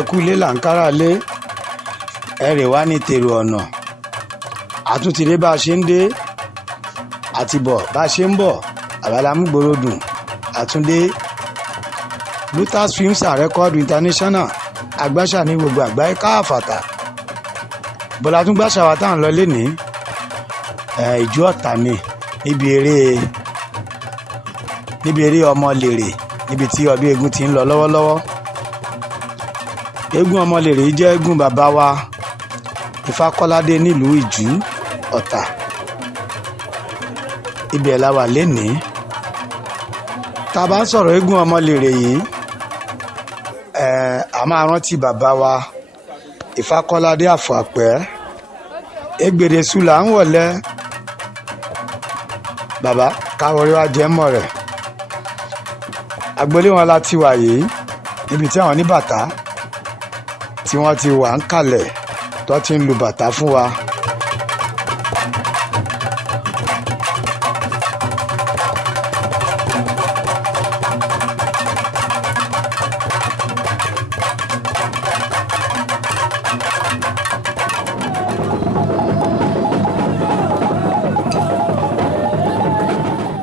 ẹkú ilé là ń kára lé ẹrè wá ní tèrò ọ̀nà àtúntìdé bá a ṣe ń dé àtibọ̀ bá a ṣe ń bọ̀ àbálámúgbòrò dùn àtúndé Lutas Films and Record International agbáṣà ní gbogbo àgbáyé káàfàtà bọ́lá tún gbàṣà wa tá à ń lọ lénìí ìjú ọ̀tà ni níbi eré ọmọ lèrè níbi tí ọdún eégún ti ń lọ lọ́wọ́lọ́wọ́. Eégún ọmọ lèrè jẹ́ eégún bàbá wa Ifákọ́ládé nílùú Ìjú Ọ̀tà, ibẹ̀ la wà lénìí. Tá a bá ń sọ̀rọ̀ eégún ọmọ lèrè yìí a máa rántí bàbá wa Ifákọ́ládé Àfọ̀àpẹ́ Egbèrè Sùlà ń wọ̀lẹ́ bàbá káwọrí wa jẹ́ mọ́ rẹ̀. Agboolé wọn la ti wà yìí níbi tí àwọn oníbàtà tí wọ́n ti wà ń kalẹ̀ tó ti ń lu bàtà fún wa.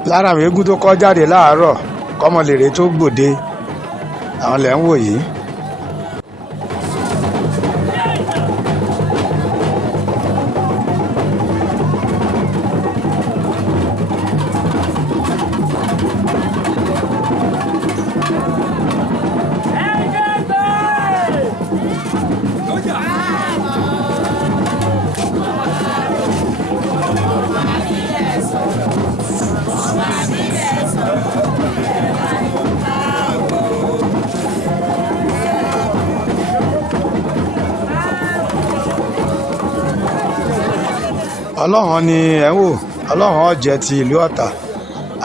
Lára àwọn eégún tó kọ́ jáde láàárọ̀ kọ́mọlèrè tó gbòde àwọn lẹ́ ń wò yìí. Ọlọ́run ni ẹ̀ ń wò, Ọlọ́run ọ̀jẹ̀ ti ìlú Ọ̀tà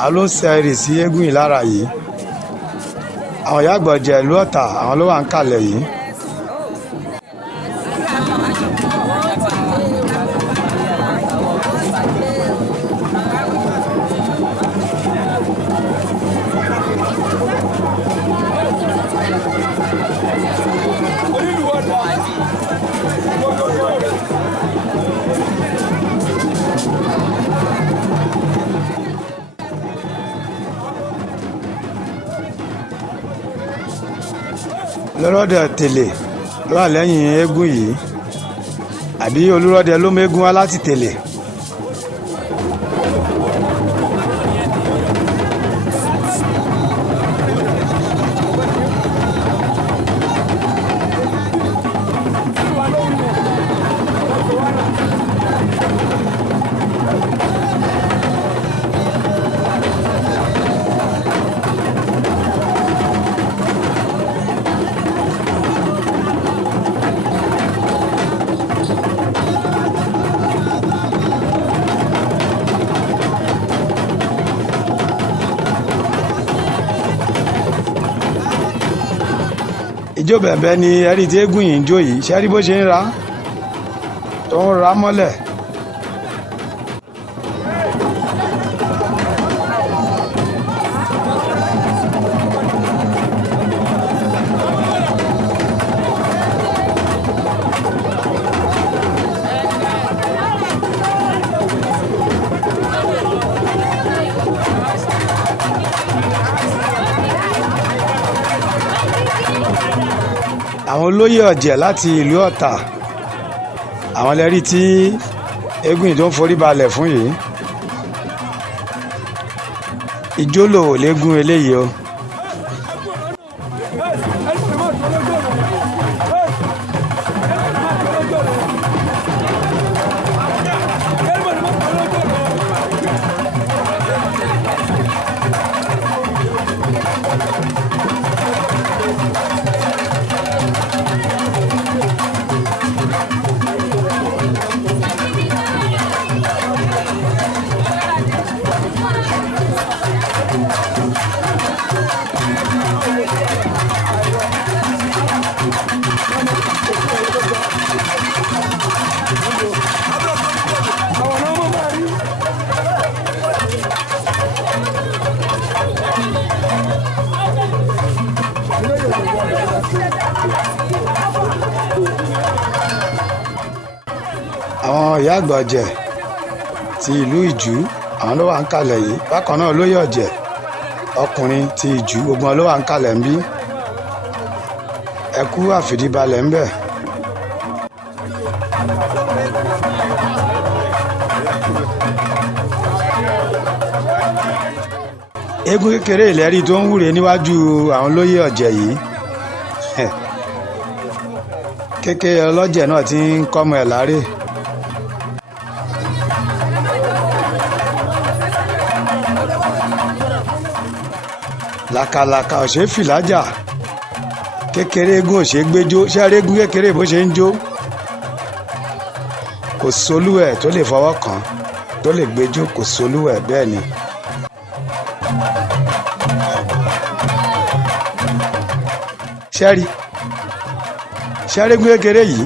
àwọn ló ń sẹ́rì sí eégún yìí lára yìí. Àwọn ìyá àgbọ̀jẹ̀ ìlú Ọ̀tà àwọn ló wà ń kalẹ̀ yìí. Olúrọ̀dẹ tèlè ló wà lẹ́yìn eégún yìí àbí olúrọ̀dẹ ló mẹ́gún wá láti tèlè. Ìjó bẹ̀bẹ̀ ni ẹ̀rí tí eégún yìí ń jó yìí ṣẹ́rí bó ṣe ń ra tó ń ra mọ́lẹ̀. Àwọn olóyè ọ̀jẹ̀ láti ìlú Ọ̀tà àwọn lẹ́rí tí eégún yìí tó ń forí balẹ̀ fún yìí. Ìjólò ò léegún eléyìí o. àwọn ìyá àgbà ọ̀jẹ̀ ti ìlú ìjú àwọn ló wà ń kalẹ̀ yìí. Bákan náà olóyè ọ̀jẹ̀ ọkùnrin ti ìjú gbogbo wọn ló wà ń kalẹ̀ ń bí. Ẹ kú àfìdíbalẹ̀ ń bẹ̀. Eégún kékeré ìlẹ́rí tó ń wúre níwájú àwọn olóyè ọ̀jẹ̀ yìí. Kékeré ọlọ́jẹ̀ náà ti ń kọ́mọ ẹ̀ láré. Làkàlàkà ò ṣe fìlájà, kékeré eégún ò ṣe gbéjó. Ṣẹ́rí eégún kékeré bó ṣe ń jó, kò sólúwẹ̀ tó lè fọwọ́ kàn tó lè gbéjó, kò sólúwẹ̀ bẹ́ẹ̀ ni. Ṣẹ́rí eégún kékeré yìí,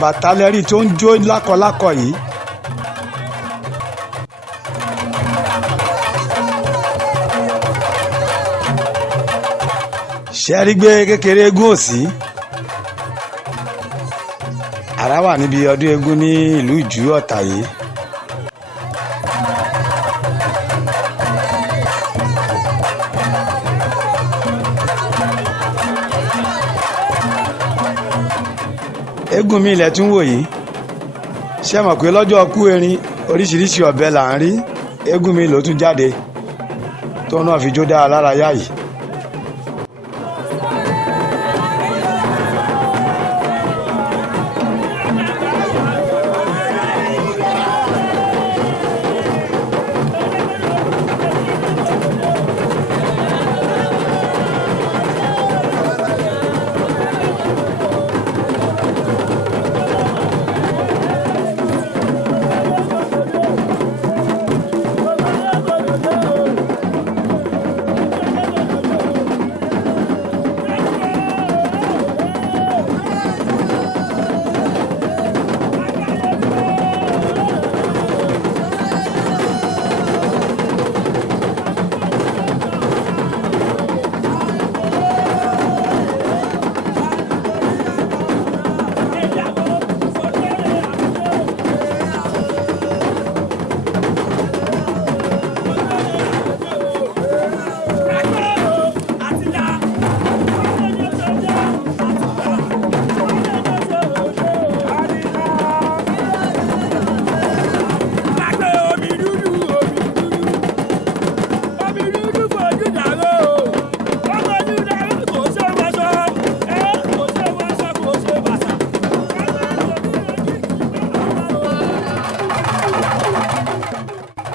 bàtà lẹ́rí tó ń jó lákọlákọ yìí. Ṣẹ́rí gbé kékeré eégún òsì. Àrá wà níbi ọdún eégún ní ìlú ìjú ọ̀tà yìí. Eégún mi ilẹ̀ tún wò yìí. Ṣé mọ̀ pé lọ́jọ́ ọkú erin oríṣiríṣi ọ̀bẹ là ń rí. Eégún mi ló tún jáde tó náà fi jó dára lára yá yìí.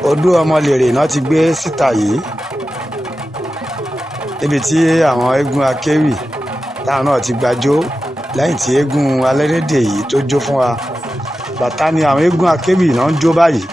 Odó Ọmọlèrè náà ti gbé síta yìí, níbi tí àwọn eégún akéwì táwọn náà ti gbàjó lẹ́yìn tí eégún alẹ́rẹ́dẹ̀ yìí tó jó fún wa. Bàtà ni àwọn eégún akéwì náà ń jó báyìí.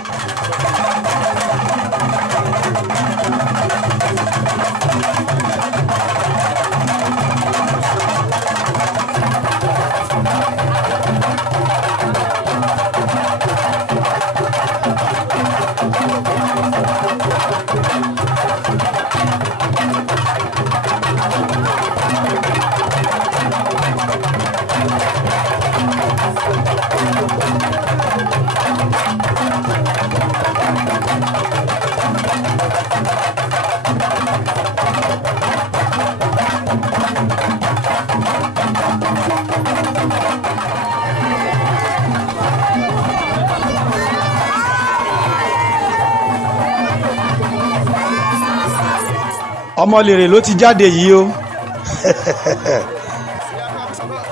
Ọmọlèrè ló ti jáde yìí o.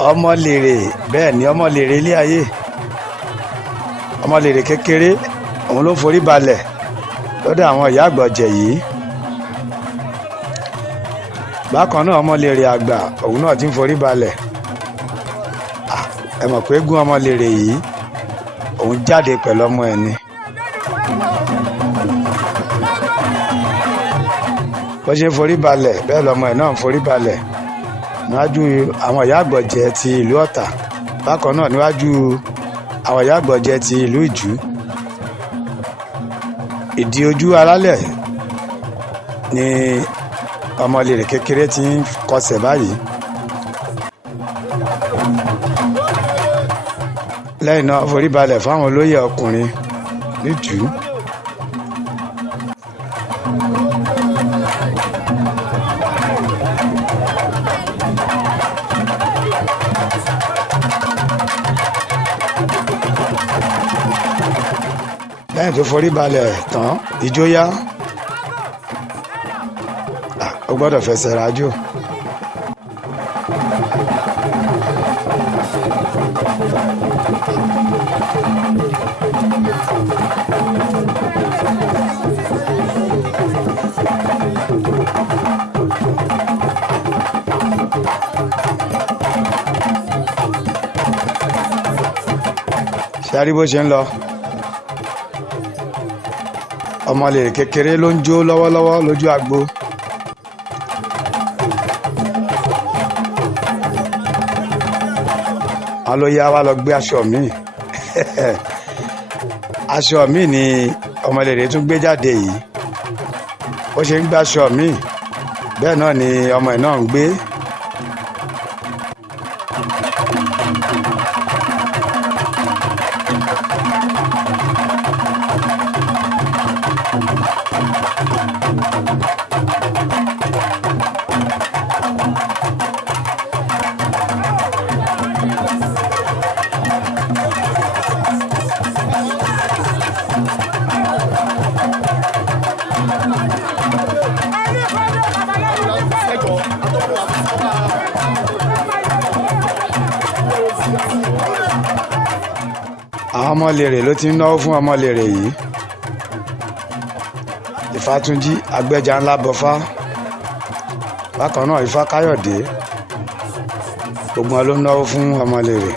Ọmọlèrè, bẹ́ẹ̀ ni Ọmọlèrè ilé ayé. Ọmọlèrè kékeré òun ló forí balẹ̀ lọ́dọ̀ àwọn ìyá àgbà ọ̀jẹ̀ yìí. Bákan náà Ọmọlèrè àgbà òun náà ti ń forí balẹ̀. Ẹ mọ̀ pé eégún Ọmọlèrè yìí òun jáde pẹ̀lú ọmọ ẹ̀ ni. Bó ṣe forí balẹ̀ bẹ́ẹ̀ lọmọ ẹ̀ náà ń forí balẹ̀ níwájú àwọn ìyá àgbà ọ̀jẹ̀ ti ìlú Ọ̀tà. Bákan náà níwájú àwọn ìyá àgbà ọ̀jẹ̀ ti ìlú Ìjú. Ìdí ojú alálẹ̀ ni Ọmọlèrè kékeré ti ń kọsẹ̀ báyìí. lẹ́yìn náà forí balẹ̀ fáwọn olóyè ọkùnrin nídùú. lẹ́yìn tó forí balẹ̀ tán ijó yá ó gbọ́dọ̀ fẹsẹ̀ rájò. ṣe àrí bó ṣe ń lọ ọmọlèrè kékeré ló ń jó lọ́wọ́lọ́wọ́ lójú agbo. wọn ló yá wa lọ gbé aṣọ míì aṣọ míì ni ọmọlèrè tún gbé jáde yìí ó ṣe ń gbé aṣọ míì bẹ́ẹ̀ náà ni ọmọ ẹ̀ náà ń gbé. àwọn ọmọlèrè ló ti ń náwó fún ọmọlèrè yìí. Ìfátúnjí agbẹ́jà ńlá bọfá bákan náà Ifá Káyọ̀dé gbogbo wọn ló ń náwó fún ọmọlèrè.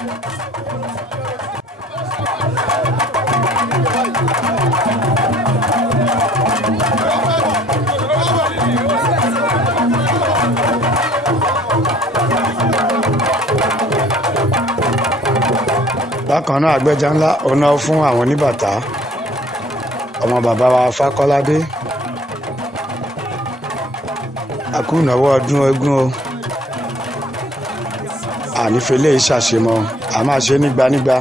bákan náà agbẹ́jà ńlá ọ̀nà fún àwọn oníbàtà ọmọ bàbá wa Fákọ́ládé àkúnàwọ́ ọdún eégún o ànífẹ́lẹ́ ìṣàṣemọ́ a máa ṣe nígbànígbà.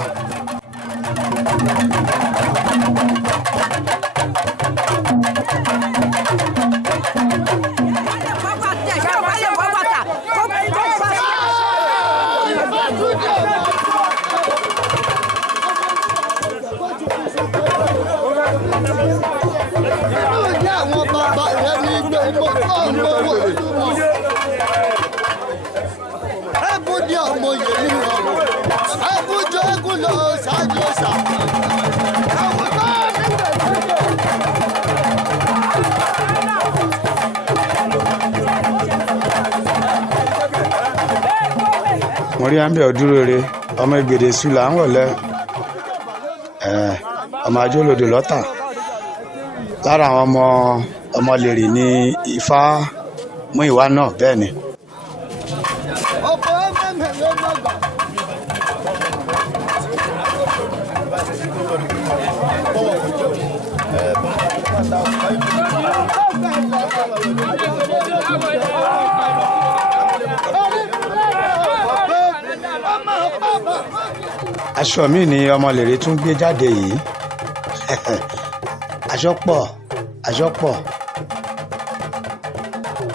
mo rí àmbẹ̀ ọdúróore ọmọ ìgbèdè sùlà ń wọ̀lẹ́ ọmọ ajólodò lọ́tà lára àwọn ọmọlèrè ní Ifá mú ìwá náà bẹ́ẹ̀ ni. aṣọ mi ni ọmọlèrè tún gbé jáde yìí aṣọ pọ̀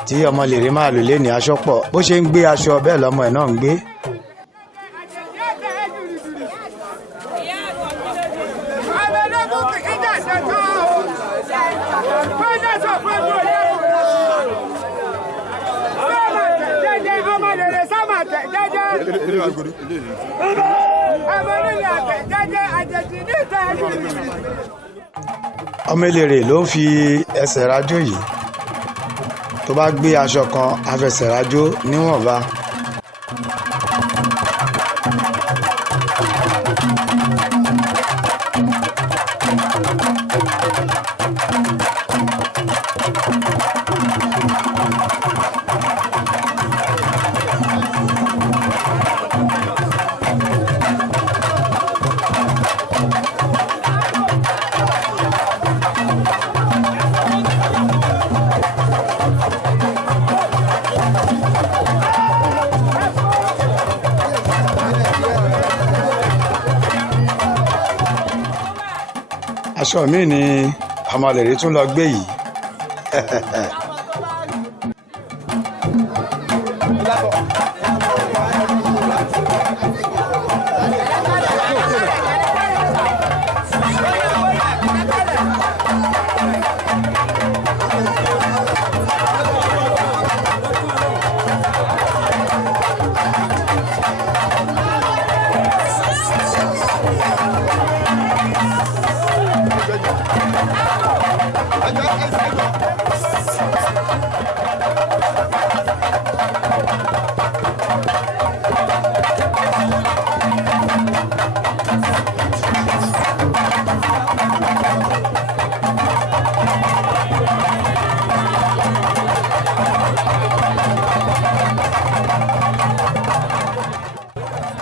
tí ọmọlèrè máa lò lé ní aṣọ pọ̀ bó ṣe ń gbé aṣọ bẹ́ẹ̀ lọ́mọ ẹ̀ náà ń gbé. ọmọlèrè ló ń fi ẹsẹ̀ rájò yìí tó bá gbé aṣọ kan afẹsẹ̀ rájò níwọ̀nba. aṣọ mi ni Ọmọlèrè tún lọ gbé yìí.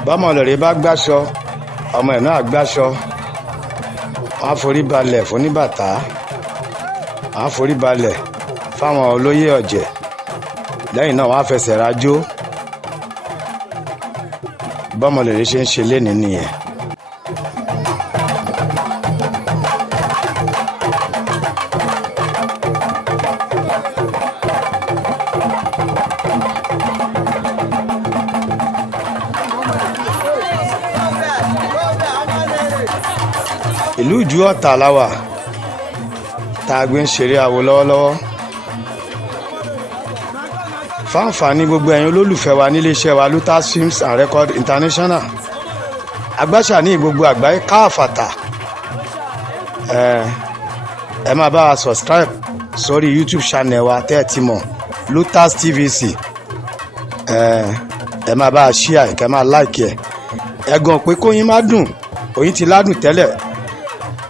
Bọ́mọlèrè bá gbáṣọ ọmọ ẹ̀ náà gbáṣọ, wọ́n á forí balẹ̀ fún ní bàtà, wọ́n á forí balẹ̀ fáwọn olóyè ọ̀jẹ̀, lẹ́yìn náà wọ́n á fẹsẹ̀ rajó. Bọ́mọlèrè ṣe ń ṣe lénìí nìyẹn. Ìlú Ìjú Ọ̀tà láwà tá a gbé ń ṣeré awo lọ́wọ́lọ́wọ́. Fáǹfààní gbogbo ẹ̀yin olólùfẹ́ wa nílé iṣẹ́ wa Lutas Films and Record International, agbáṣà ní gbogbo àgbáyé káàfàtà. Ẹ máa bá wa subscribe sórí YouTube channel wa tẹ́ ẹ ti mọ̀, Lutas TVC. Ẹ máa bá a share, kẹ́ máa like ẹ̀. Ẹ̀gàn pé kóyin má dùn, oyin ti ládùn tẹ́lẹ̀.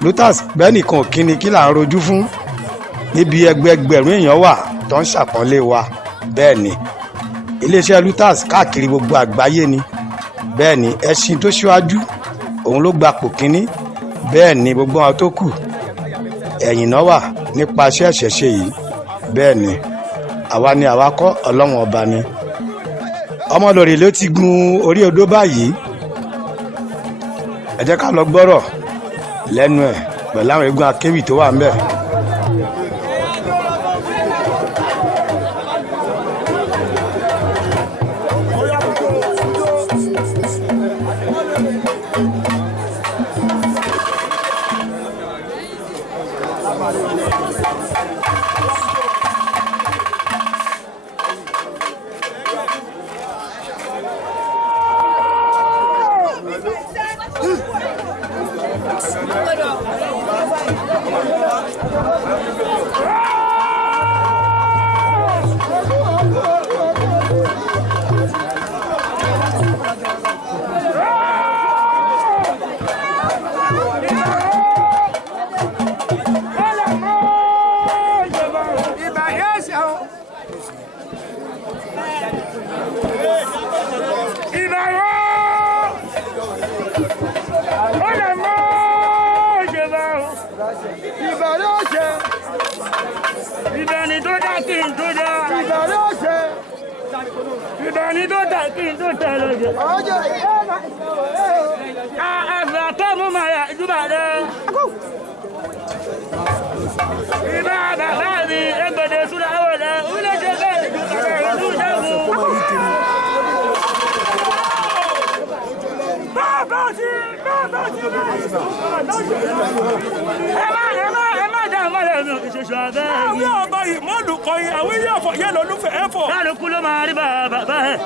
Lutas bẹ́ẹ̀ nìkan kíni kí là ń rojú fún, níbi ẹgbẹẹgbẹ̀rún èèyàn wà tó ń ṣàpọ́nlé wa. Bẹ́ẹ̀ ni iléeṣẹ́ Lutas káàkiri gbogbo àgbáyé ni. Bẹ́ẹ̀ ni ẹṣin tó ṣíwájú òun ló gbapò kínní. Bẹ́ẹ̀ ni gbogbo àwọn tó kù ẹ̀yìn náà wà nípa iṣẹ́ ìṣẹ̀ṣe yìí. Bẹ́ẹ̀ ni àwa ni àwa kọ́, Ọlọ́run ọba ni. Ọmọlèrè ló ti gun orí odó báyìí. Ẹ jẹ́ ká lọ gbọ́rọ̀ lẹ́nu ẹ̀ pẹ̀lú àwọn eégún akéwì tó wà ń bẹ̀. Ìbẹ̀ni tó dá kí n tó dá. Ìbẹ̀ni tó dá kí n tó tẹ̀ lójú. Àgbà tó mú màyà ìjúbà rẹ̀. Ìbá bàbá mi ẹgbẹ̀dẹ̀ súnra wọlé, ilé jẹ́ bẹ́ẹ̀ ìjúbà rẹ̀ ìlú jẹ́gun. Bàbá sí. Ẹ má dá àmọ́lẹ̀ mi ìṣẹ̀ṣọ abẹ́ yìí. Àwọn ọba yìí mọ́lù kọyìn, àwọn ilé ọ̀fọ̀ yẹ́ lọ lúfẹ̀ ẹ̀fọ̀. Kálukú ló máa rí bàbá ẹ̀.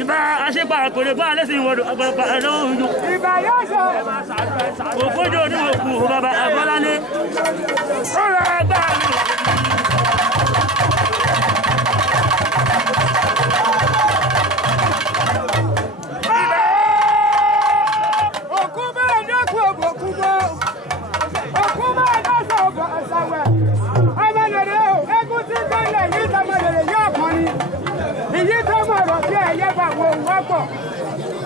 Ìbá aṣípa àkòrè bá lẹ́sìn ìwọ̀dọ̀ àgbàgbà ẹ̀ lóhùn jù. Ìbá yóò ṣe. Òfójú oníwòkú bàbá Àbọ́lálé. Ó rà gbà mí.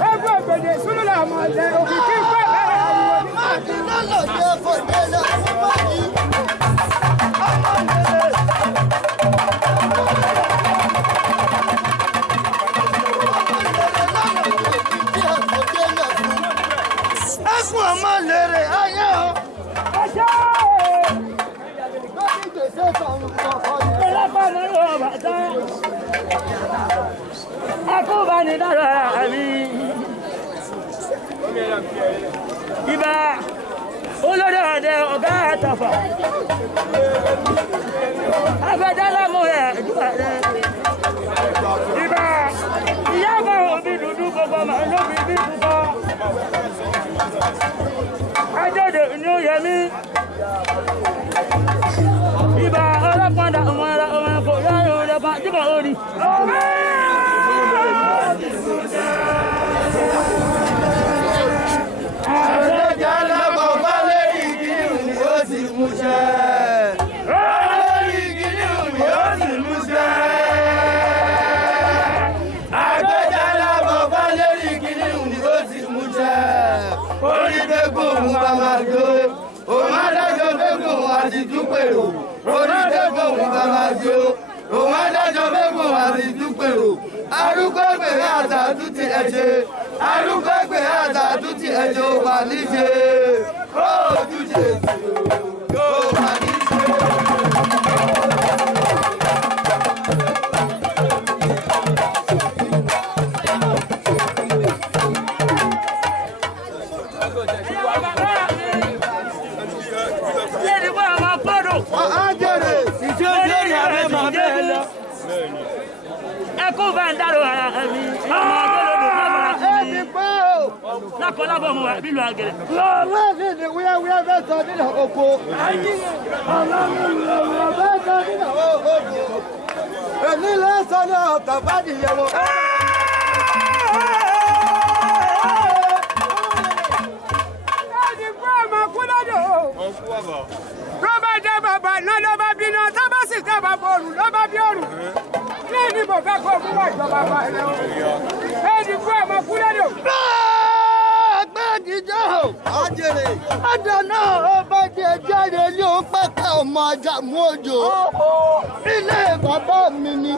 Ẹgbẹ́ ògbèdè súnúlà ọmọ ilẹ̀ òkìkí pẹ́ bẹ́ẹ̀ àwọn Ọmọlèrè ayé Ọlọ́pàá yóò bàtà. Akóbánidára mi. Ìbà olórí ọdẹ ọ̀gá àtàfà. Abẹ́dálámù ẹ̀ ìbà ìyáàbọ̀ òbí dúdú gbogbo màá lóbi bí púpọ̀. Ajọ́dẹ̀ ni ó yẹ mí. Ìbà ọlọ́pàá ọmọ ara ọmọ ẹ̀kọ́ yára ọ̀rẹ́ bá jíbọ̀ orí. Àrẹ́jà lábọ̀ bá lérí kìnnìún ni ó sì múṣẹ́. Lérí kìnnìún ni ó sì múṣẹ́. Àrẹ́jà lábọ̀ bá lérí kìnnìún ni ó sì múṣẹ́. Orí dẹ́kun òun bá máa jó. Òun adájọ́ dẹ́kun òun àti dúpẹ̀rò. Orí dẹ́kun òun bá máa jó. Òun adájọ́ dẹ́kun òun àti dúpẹ̀rò. Arúgbó gbèrè àtàtú ti ẹ̀ṣẹ̀. Arúgbó gbèrè àtàtú ti ẹ̀ṣẹ̀ wà níṣe. Ojúṣe yóò wà níṣe. Ẹkú bá ń dárò ara mi. Ọmọ ọgọ́lọ́dún lábàrá mi. Lákọ̀ọ́lábọ̀ mo wà nílùú Àgẹ̀rẹ̀. Lọ́ọ̀lẹ́sìn ni wíyáwíyá fẹ́ sọ nínú oko. Ọlọ́run fẹ́ sọ nínú oko. Èmi lè sọ ní ọ̀tọ̀ fàdìyẹ wọn. Ẹ̀dìgbò ọmọ kú lọ́dọ̀ o. Tó bá jẹ́ bàbá náà ló bá bínú, tó bá sì jẹ́ bàbá òrùn ló bá bí òrùn. Ní ìdìbò fẹ́ kó fún wa ìjọba bá rẹ̀ o. Ẹ̀dìgbò ọmọ kú lọ́dọ̀. Agbẹ́dìjọ́ àjèrè. Àdànà ọba jẹ jáde ní ó pẹ́pẹ́ ọmọ ajá mú òjò. Ilé bàbá mi ni.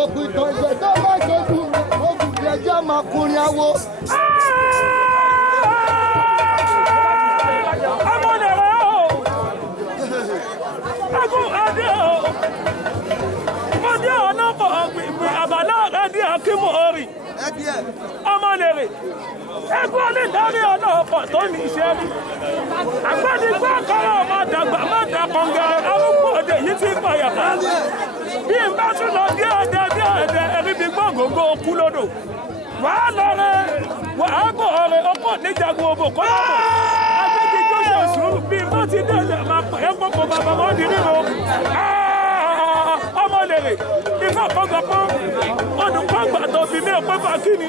Òkùtàn ìṣẹ̀dá bá ṣojú òkùnkùn ẹjọ́ máa kùnrin awo. Ẹkún adé o. Mo dé ọ̀nà bọ̀ ọ̀gbìn àbálá ẹ̀dí akímọ̀ orí. Ọmọ lèrè. Ẹkún onídàárí ọ̀nà ọ̀pọ̀ tó ní iṣẹ́ rí. Àgbàdìgbò àkọ́rọ̀ ọmọ dàgbà má dàkọ̀ǹgà arúgbó òde yìí ti pààyà fà. Bí n bá tún lọ bí ọ̀dẹ ẹ̀rí bí gbọ̀ngòngò kú lódò. Wàá lọ rẹ̀ wàá bọ̀ ọ̀rẹ́ ọkọ̀ níjàgùn òbò kọ́ lọ́bọ̀. Agbẹ́jì tó ṣe sùúrù bí n bá ti délẹ̀ máa pẹ̀ ẹ́ pọ̀pọ̀ bàbá wọn di ríro. Ọmọ lèrè ifá kọ́gbà pọ́n ọdún pọ́ngbà tó fi mí ọ̀pẹ́ fà kí ni.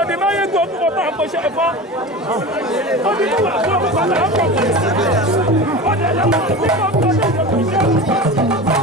Ọdún máa yẹ gbọ́ púpọ̀ tá à ń bọ̀ ṣe ẹ̀fọ́. Ọdún tó wà fún ọkọ̀ là ń pọ̀ pọ̀. Ọdún ẹ̀lẹ́wọ̀n tó kọ́ ọkọ̀ lè jẹ́ kó ṣe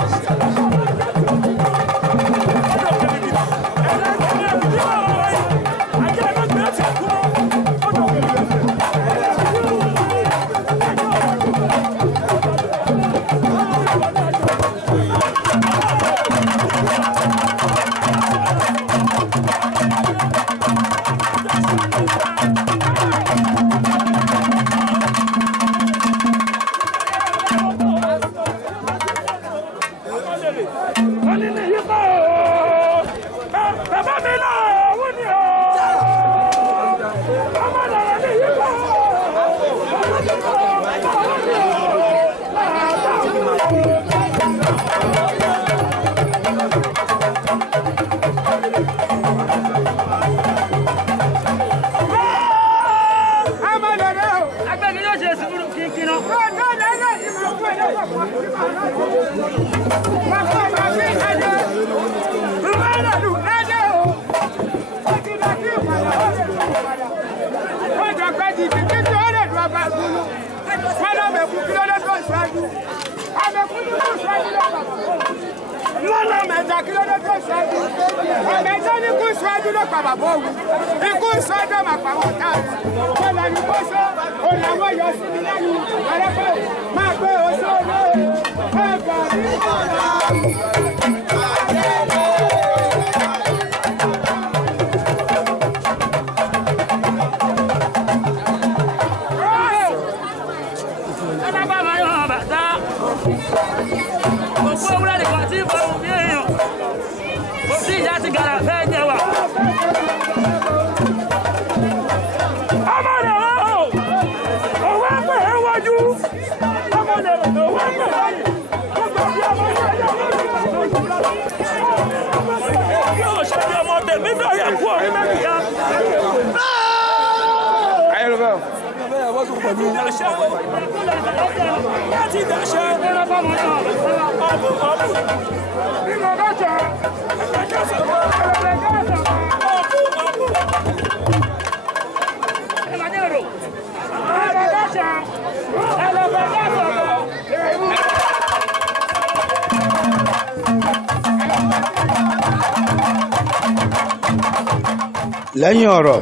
lẹ́yìn ọ̀rọ̀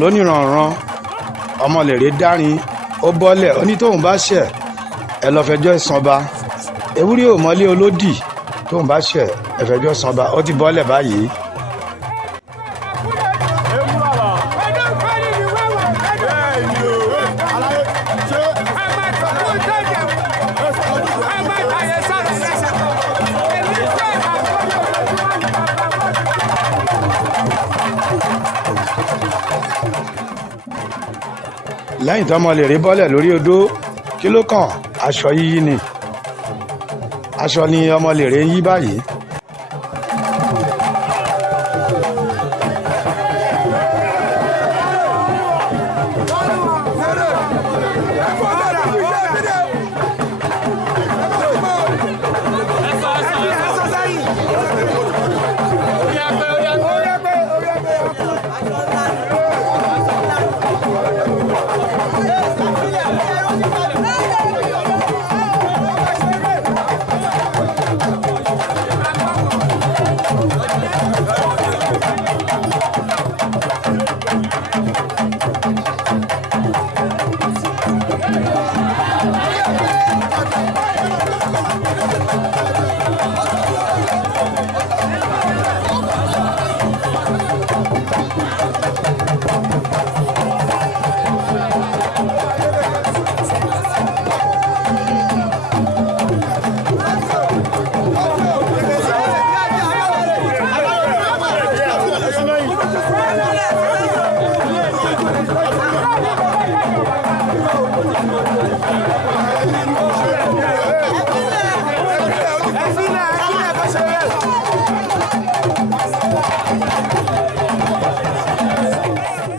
lóníranran Ọmọlèrè dárin ó bọ́lẹ̀ ó ní tóun bá ṣẹ̀ ẹ lọ fẹjọ́ ìsanba ewúrẹ́ ò mọ́lé olódì tóun bá ṣẹ̀ ẹ fẹjọ́ ìsanba ó ti bọ́lẹ̀ báyìí. lẹ́yìn tọ́mọlèrè bọ́lẹ̀ lórí odó kí ló kàn aṣọ yíyí ni aṣọ ni Ọmọlèrè ń yí báyìí.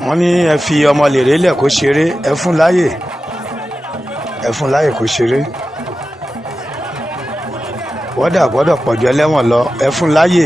wọ́n ní ẹ fi Ọmọlèrè lẹ̀ kó ṣeré ẹ fún láyè kó ṣeré wọ́dà gbọ́dọ̀ pọ̀jù ẹlẹ́wọ̀n lọ ẹ fún láyè.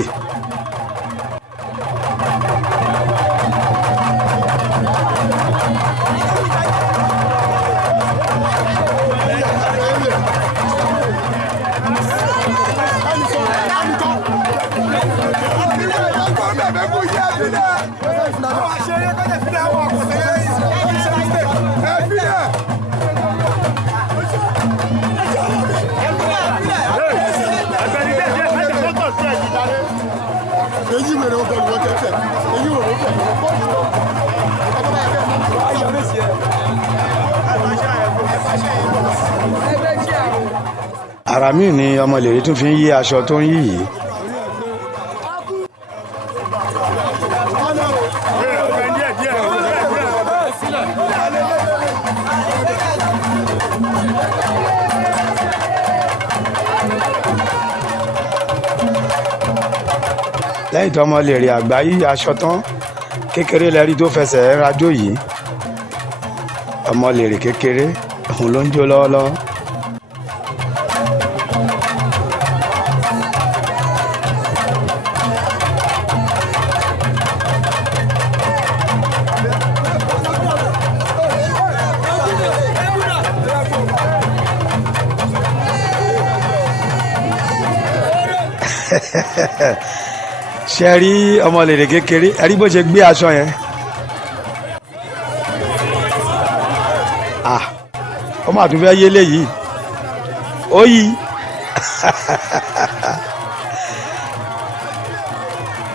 Ara mi ni Ọmọlèrè tún fi ń yí aṣọ tó ń yí yìí. lẹ́yìn tó Ọmọlèrè àgbà yí aṣọ tán kékeré lẹ́rí tó fẹsẹ̀ rajó yìí Ọmọlèrè kékeré òun ló ń jó lọ́wọ́lọ́wọ́. ṣe rí Ọmọlèrè kékeré ẹ rí bó ṣe gbé aṣọ yẹn ó mà tún fẹ́ yé léyìí ó yí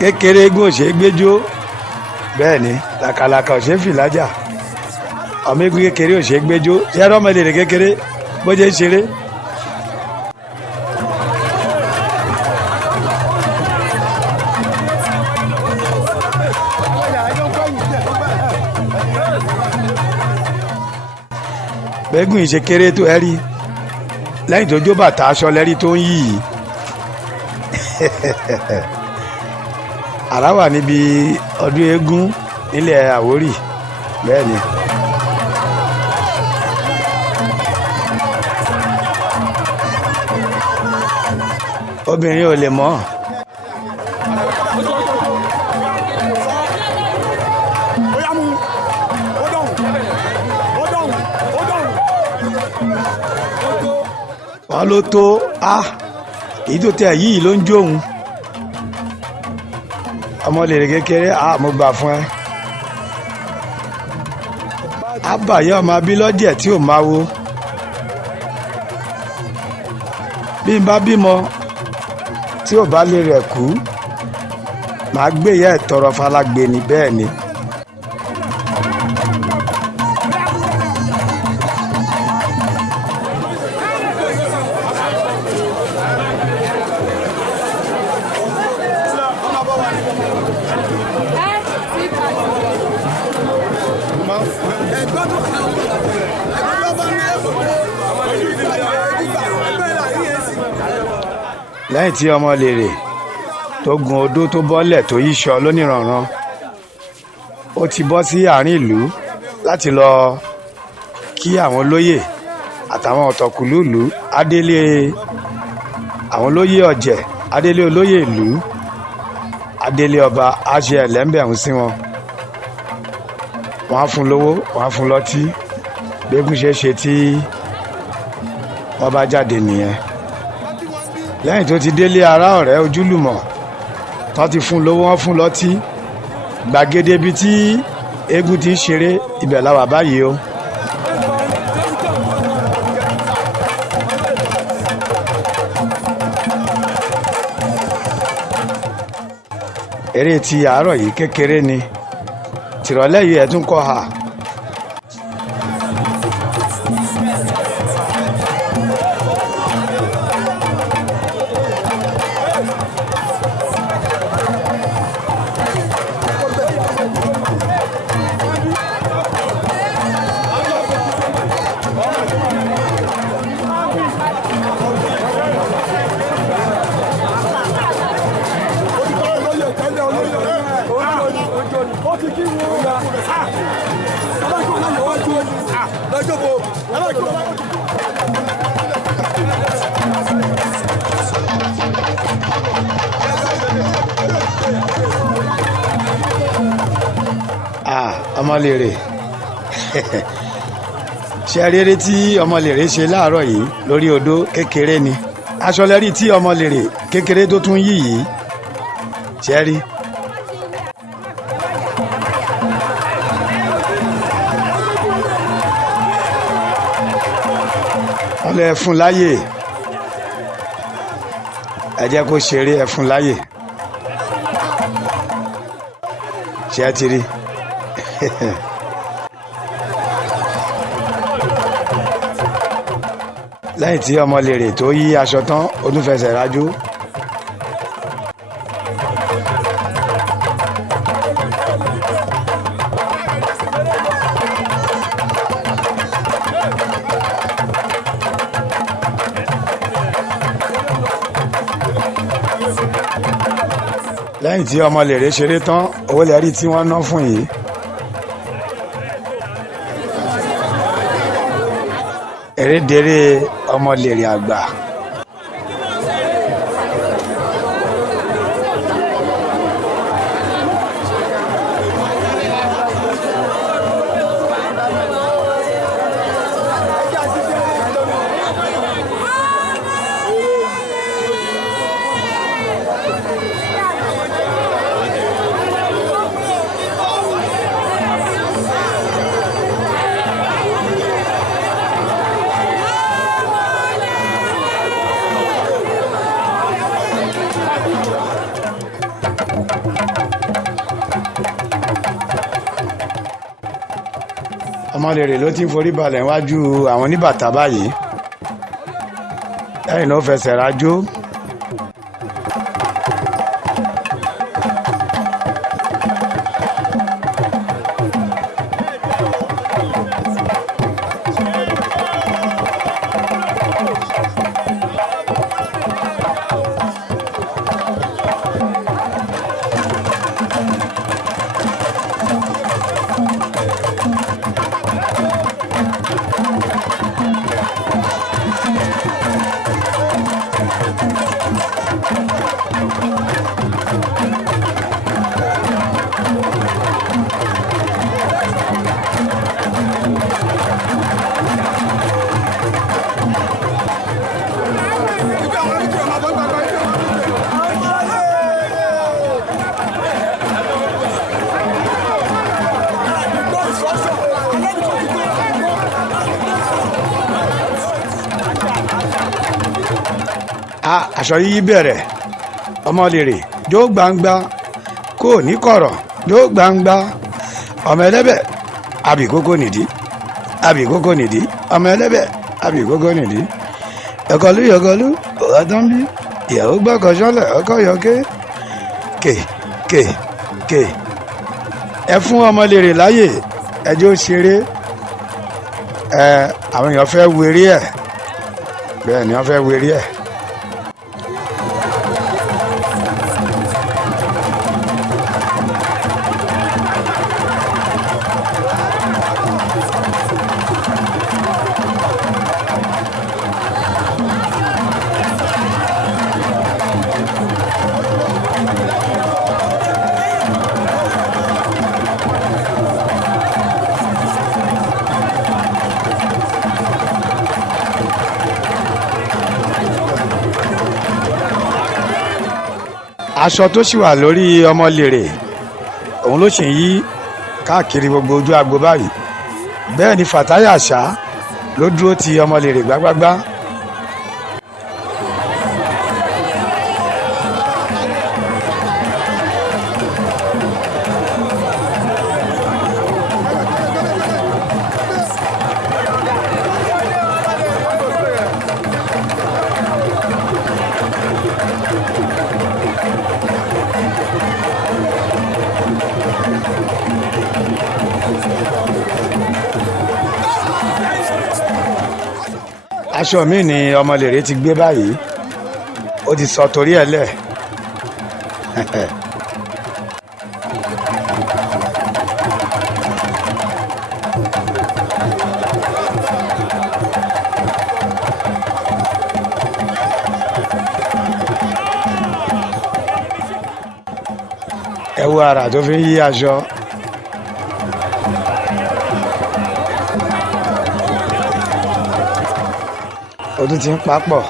kékeré eégún ò ṣe é gbéjó bẹ́ẹ̀ ni làkàlàkà ò ṣe é fìlájà ọmọ eégún kékeré ò ṣe é gbéjó ṣe rí Ọmọlèrè kékeré bó ṣe ń ṣeré. bẹ́gùn ìṣe kéré tó ẹ rí lẹ́yìn tó jó bàtà aṣọ lẹ́rí tó ń yí yìí àrá wà níbi ọdún eégún nílẹ̀ Àwórì bẹ́ẹ̀ ni. obìnrin ò lè mọ̀. wọ́n ló tó èyí tó tẹ yìí ló ń jó òun. ọmọ lèrè kékeré mo gbà fún ẹ. àbàyẹ ọmọ abilọ́jẹ̀ tí ò máa wo. bí n bá bímọ tí ò bá lè rẹ̀ kú màá gbé ìyá ẹ̀ tọrọ falágbe ni bẹ́ẹ̀ ni. lẹ́yìn tí ọmọ lèrè tó gun odó tó bọ́lẹ̀ tó yíṣọ lóníranran ó ti bọ́ sí àárín ìlú láti lọ kí àwọn olóyè àtàwọn ọ̀tọ̀kùlú ìlú adélé àwọn olóyè ọ̀jẹ̀ adélé olóyè ìlú adélé ọba àṣẹ ẹ̀lẹ́mbẹ̀hún sí wọn. wọ́n á fún lówó wọ́n á fún lọ́tí gbégún ṣe tí wọ́n bá jáde nìyẹn. lẹ́yìn tó ti délé ará ọ̀rẹ́ ojúlùmọ̀ tó ti fún lówó wọ́n fún lọ́tí gbàgede ibi tí eégún ti ń ṣeré ibẹ̀ la wà báyìí o. eré ti àárọ̀ yìí kékeré ni tìrọ̀lẹ́ yìí ẹ̀ tún kọ́ ha. ọmọlèrè ṣe rere tí ọmọlèrè ṣe láàárọ̀ yìí lórí odó kékeré ni aṣọ lẹ́rí tí ọmọlèrè kékeré tó tún yí yìí ṣe rí. wọ́n lè fún láyè ẹ jẹ́ kó ṣeré ẹ fún láyè ṣe é ti rí. lẹ́yìn tí ọmọlèrè tó yí aṣọ tán ó tún fẹsẹ̀ rájú. lẹ́yìn tí ọmọlèrè ṣeré tán owó lẹ́rí tí wọ́n ná fún yìí. erédèrè ọmọlèrè àgbà. ọmọlèrè ló ti ń forí balẹ̀ wájú àwọn oníbàtà báyìí lẹ́yìn náà ó fẹsẹ̀ rájó. aṣọ yíyí bẹ̀rẹ̀ Ọmọlèrè jó gbangba kò ní kọ̀rọ̀ jó gbangba ọmọ ẹlẹ́bẹ̀ abìkókó nìdí ọmọ ẹlẹ́bẹ̀ abìkókó nìdí yọkọlú ọ̀rọ̀ tán bí ìyàwó gbọ́kọ̀ sọ́lẹ̀ ọkọ̀ yọké kè ẹ fún Ọmọlèrè láyè ẹjọ́ ṣeré àwọn èèyàn fẹ́ wérí ẹ̀ bẹ́ẹ̀ ni wọ́n fẹ́ wérí ẹ̀. aṣọ tó sì wà lórí Ọmọlèrè òun ló sì ń yí káàkiri gbogbo ojú agbo báyìí bẹ́ẹ̀ ni Fatai Àṣà ló dúró ti Ọmọlèrè gbágbágbá. aṣọ mi ni Ọmọlèrè ti gbé báyìí ó ti sọ torí ẹ̀ lẹ̀ ẹ wo ara tó fi ń yí aṣọ. Ọdún ti ń papọ̀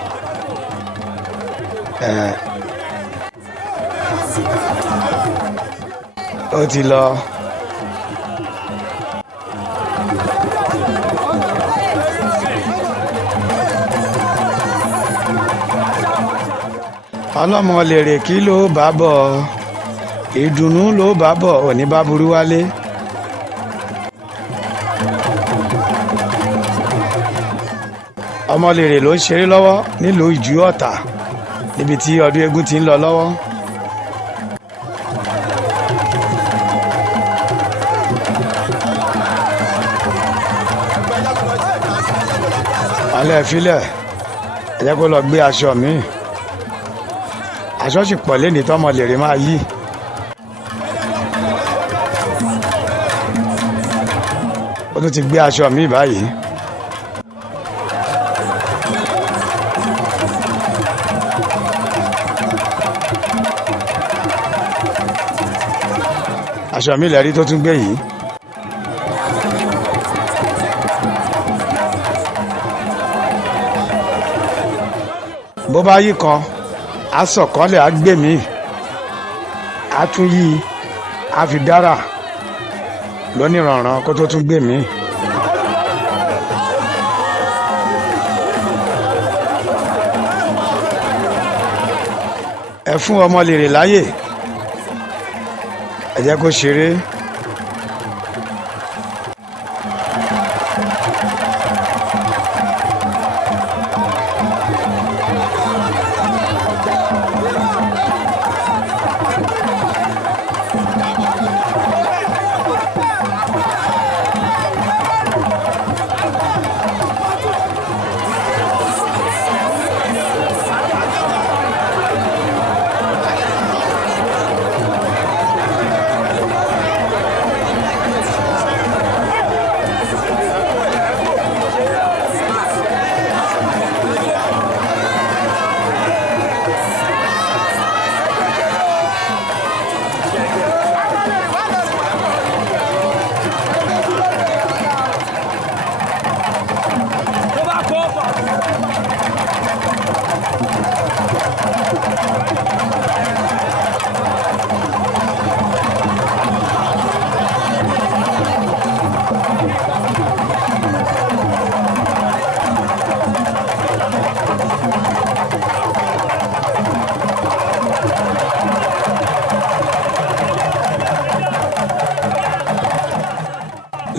ó ti lọ Ọlọ́mọlèrè kí ló bá bọ̀ ìdùnnú ló bá bọ̀ òní bá burú wálé. Ọmọlèrè ló ń ṣeré lọ́wọ́ nílùú Ìjú Ọ̀tà níbi tí ọdún eégún ti ń lọ lọ́wọ́. alẹ́ filẹ̀ ẹ jẹ́ kó lọ gbé aṣọ mi aṣọ sì pọ̀ lẹ́ni tọ́mọlèrè máa yí. ó tún ti gbé aṣọ mi báyìí. aṣọ mi lẹ́rí tó tún gbé yìí. bó bá yí kan á sọ̀kọ́lẹ̀ á gbé mi á tún yí á fi dára lónìrànràn kó tó tún gbé mi. ẹ fún Ọmọlèrè láyè ẹ jẹ́ kó ṣeré.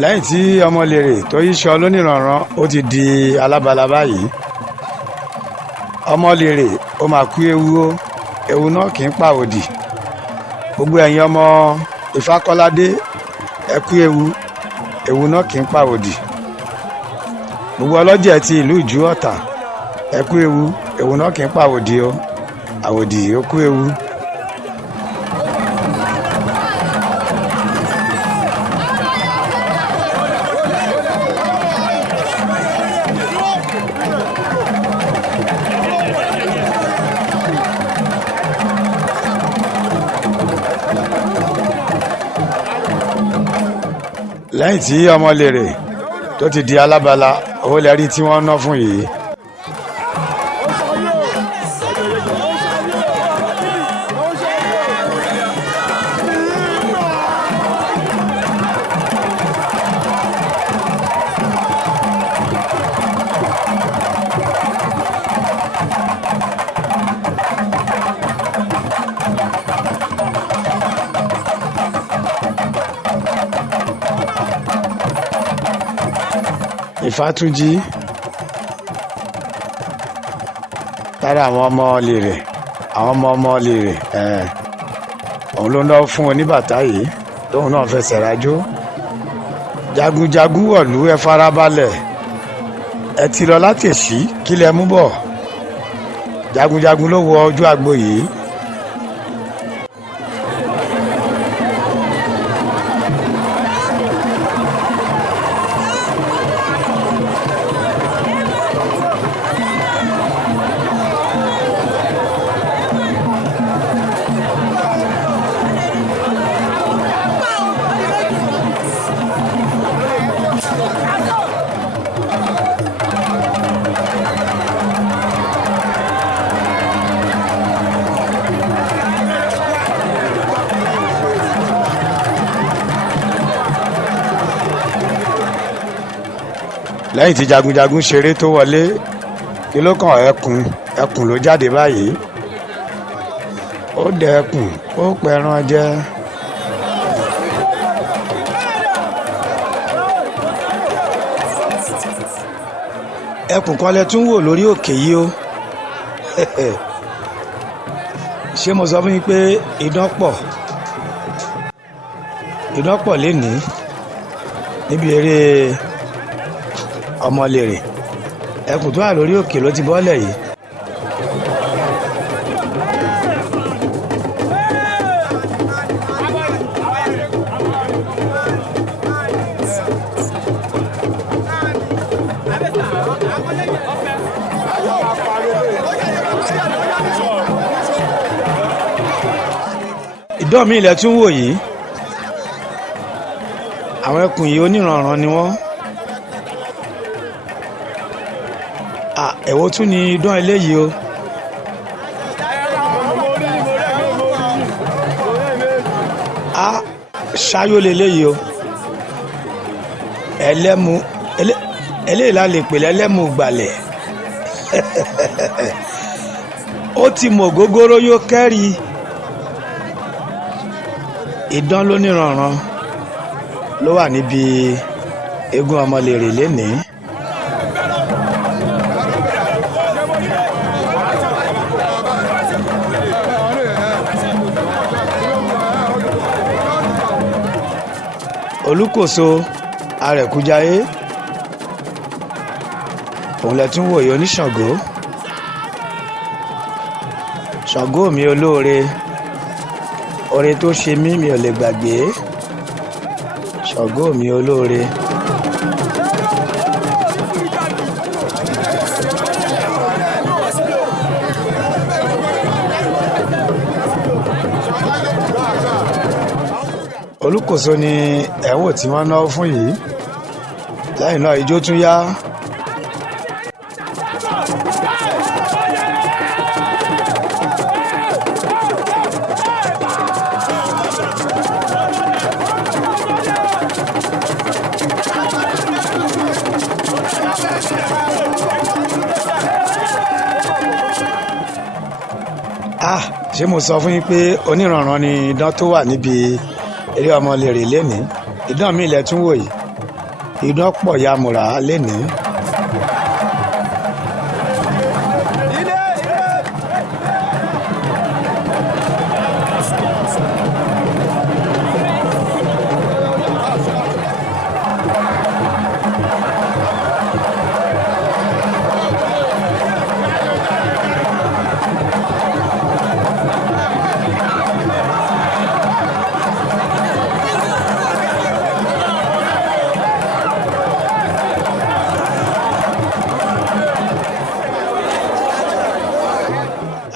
lẹ́yìn tí Ọmọlèrè tó yíṣọ lónìrànràn ó ti di alábala báyìí. Ọmọlèrè ó máa kú ewu ó, ewu náà kì í pàwòdì. Gbogbo ẹ̀yin ọmọ Ìfákọ́ládé ẹ kú ewu, ewu náà kì í pàwòdì. Gbogbo ọlọ́jẹ̀ ti ìlú Ìjú Ọ̀tà ẹ kú ewu, ewu náà kì í pàwòdì ó, àwòdì ó kú ewu. Lẹ́yìn tí Ọmọlèrè tó ti di alábala, owó lẹ́rí tí wọ́n ná fún yìí. Ìfátúnjí lára àwọn Ọmọlèrè, àwọn Ọmọlèrè òun ló náà fún oníbàtà yìí tóun náà fẹsẹ̀ rájó. Jagunjagun wọ̀lú ẹ farabalẹ̀, ẹ ti lọ láti èsì kí lẹ mú bọ̀. Jagunjagun ló wọ ojú agbo yìí. Lẹ́yìn tí jagunjagun ṣeré tó wọlé, kí ló kàn ẹkùn ló jáde báyìí. Ó dẹkùn ó pẹran jẹ. Ẹkùn kan lẹ tún wò lórí òkè yìí ó. Ṣé mo sọ fún yín pé idán pọ̀ lénìí níbi eré Ọmọlèrè. Ẹkùn tó wà lórí òkè ló ti bọ́lẹ̀ yìí. Ìdán mi ilẹ̀ tún wò yìí. Àwọn ẹkùn yìí oníranran ni wọ́n. Ẹ̀wọ́ tún ni idán eléyìí o. Ṣáyó leléyìí o. Ẹlẹ́mu eléyìí la lè pè lẹ́lẹ́mu gbàlẹ̀. Ó ti mọ̀ gógóró yóò kẹ́rì. Idán lóníranran ló wà níbi eégún Ọmọlèrè lénìí. Olúkòso Arẹ̀kújayé òun lẹ tún wòye oníṣàngó. Ṣàngó mi olóore, oore tó ṣe mí mi ò lè gbàgbé. Ṣàngó mi olóore. Olúkòso ni ẹ̀wọ̀n tí wọ́n náwó fún yìí. Lẹ́yìn náà ijó tún yá. Ṣé mo sọ fún yín pé oníranran ni idán tó wà níbi eré Ọmọlèrè lénìí. Idán mi ilẹ̀ tún wò yìí. idán pọ̀ yamùrà lénìí.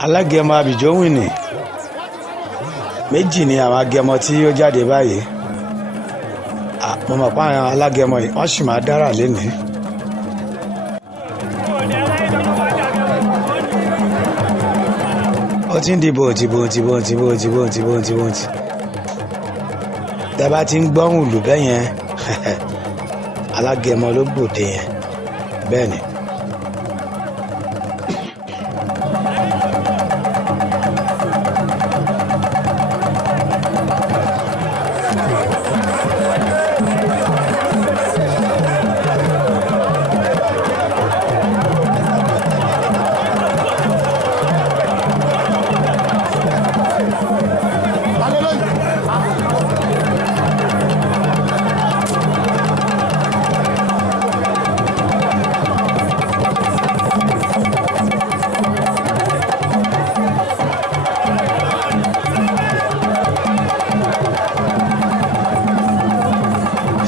Alágẹmọ Abidjan méjì ni àwọn agẹmọ tí ó jáde báyìí. Mo mọ̀ pé àwọn alágẹmọ yìí wọ́n sì máa dára lénìí. Ó ti ń di bòǹtì. Tẹ́ bá ti ń gbọ́hùn lù bẹ́ẹ̀ yẹn alágẹmọ ló gbòde yẹn bẹ́ẹ̀ ni.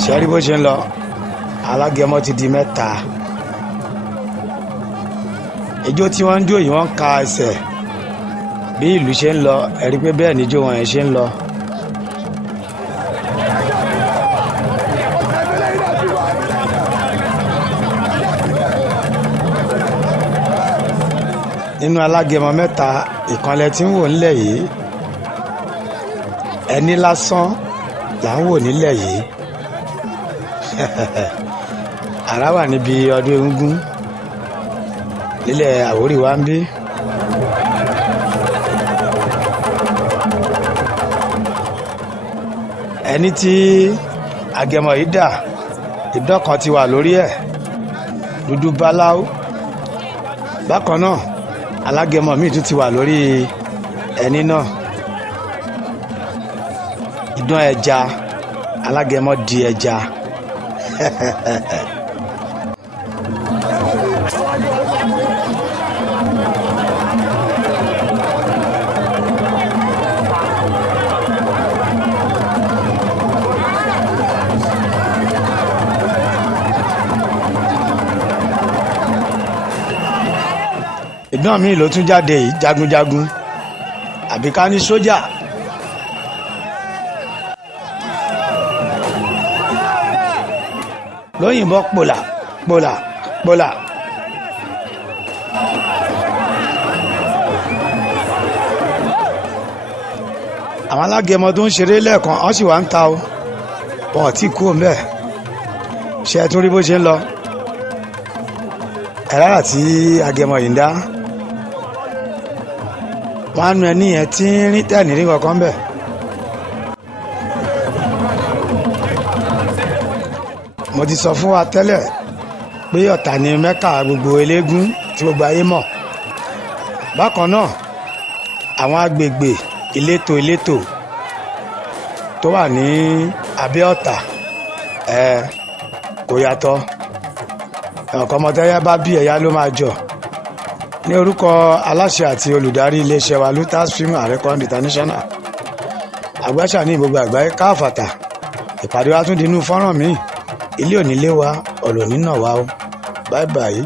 Ṣẹ́rí bó ṣe ń lọ alágẹmọ ti di mẹ́ta. Ijó tí wọ́n ń jó yìí wọ́n ń ka ẹsẹ̀ bí ìlú ṣe ń lọ, ẹ rí pé bẹ́ẹ̀ níjó wọn yẹn ṣe ń lọ. Nínú alágẹmọ mẹ́ta ìkànlẹ̀ tí ń wò nílẹ̀ yìí, ẹni lásán là ń wò nílẹ̀ yìí. Àrá wà níbi ọdún egúngún nílẹ̀ Àwórì wa ń bí. Ẹni tí agẹmọ yìí dà, idán kan ti wà lórí ẹ̀ dúdú báláú. Bákan náà alágẹmọ míì tún ti wà lórí ẹni náà. Idán ẹja, alágẹmọ di ẹja. Idán míì ló tún jáde yìí, jagunjagun àbí ká ní sójà. Lóyìnbó pòlà. Àwọn alágẹmọ tó ń ṣeré lẹ́ẹ̀kan wọ́n sì wá ń ta o, wọn ò tí kú òun bẹ́ẹ̀. Ṣé ẹ tún rí bó ṣe ń lọ? Ẹ̀rárà tí agẹmọ yìí ń dá, wọ́n á nu ẹni yẹn tí ń rí tẹ́ẹ̀nì rí kankan bẹ́ẹ̀. Mo ti sọ fún wa tẹ́lẹ̀ pé Ọ̀tà ni Mẹ́kà gbogbo eléégún tí gbogbo ayé mọ̀. Bákan náà àwọn agbègbè ìletò tó wà ní abẹ́ Ọ̀tà kò yàtọ̀. Ọ̀kan ọmọdéyà bá bí ẹ̀yà ló máa jọ. Ní orúkọ aláṣẹ àti olùdarí iléeṣẹ́ wa Lutas Film and Record International, àgbàṣà ní gbogbo àgbáyé káàfàtà. Ìpàdé wa tún di inú fọ́nrán míì. Ilé onílé wa, ọ̀lọ́ nínà wa o. Bye bye.